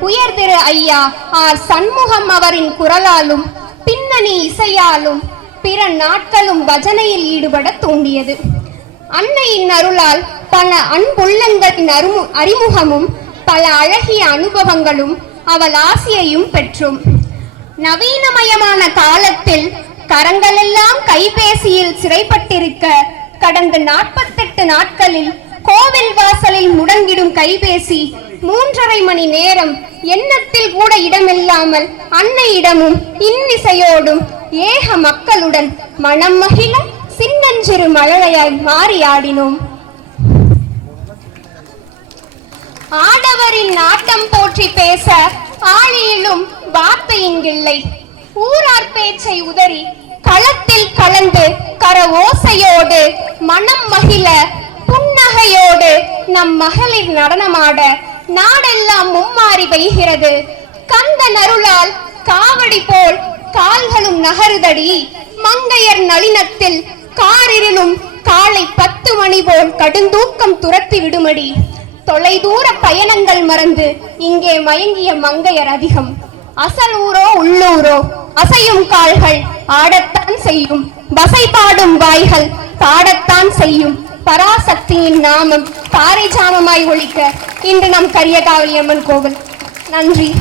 உயர் திரு ஐயா ஆர் சண்முகம் அவரின் குரலாலும் பின்னணி இசையாலும் பிற நாட்களும் பஜனையில் ஈடுபட தூண்டியது. அன்னையின் அருளால் பல அன்புள்ளங்களின் அருமு அறிமுகமும் பல அழகிய அனுபவங்களும் அவள் ஆசியையும் பெற்றும். நவீனமயமான காலத்தில் கரங்களெல்லாம் கைபேசியில் சிறைப்பட்டிருக்க கடந்த நாற்பத்தெட்டு நாட்களில் கோவில் வாசலில் முடங்க கைபேசி. மூன்றரை மணி நேரம் எண்ணத்தில் கூட இடமில்லாமல் அன்னையிடமும் இன்னிசையோடும் ஏக மக்களுடன் மனம் மகிழ சின்னஞ்சிறு மழலையாய் மாறி ஆடினோம். ஆடவரின் நாட்டம் போற்றி பேச ஆழியிலும் வார்த்தை ஊரார் பேச்சை உதறி களத்தில் கலந்து கர ஓசையோடு மனம் மகிழ நம் மகளிர் நடனமாட நாடெல்லாம் மும்மாறி பெய்கிறது. கந்த நருளால் காவடி போல் கால்களும் நகருதடி. மங்கையர் நளினத்தில் காரிருளும் காலை பத்து மணி போல் கடுந்தூக்கம் துரத்தி விடுமடி. தொலைதூர பயணங்கள் மறந்து இங்கே மயங்கிய மங்கையர் அதிகம். அசல் ஊரோ உள்ளூரோ அசையும் கால்கள் ஆடத்தான் செய்யும். வசை பாடும் வாய்கள் பாடத்தான் செய்யும். பராசக்தியின் நாமம் பாறை ஜாமமாய் ஒழிக்க இன்று நம் கரியகாவலி அம்மன் கோவில். நன்றி.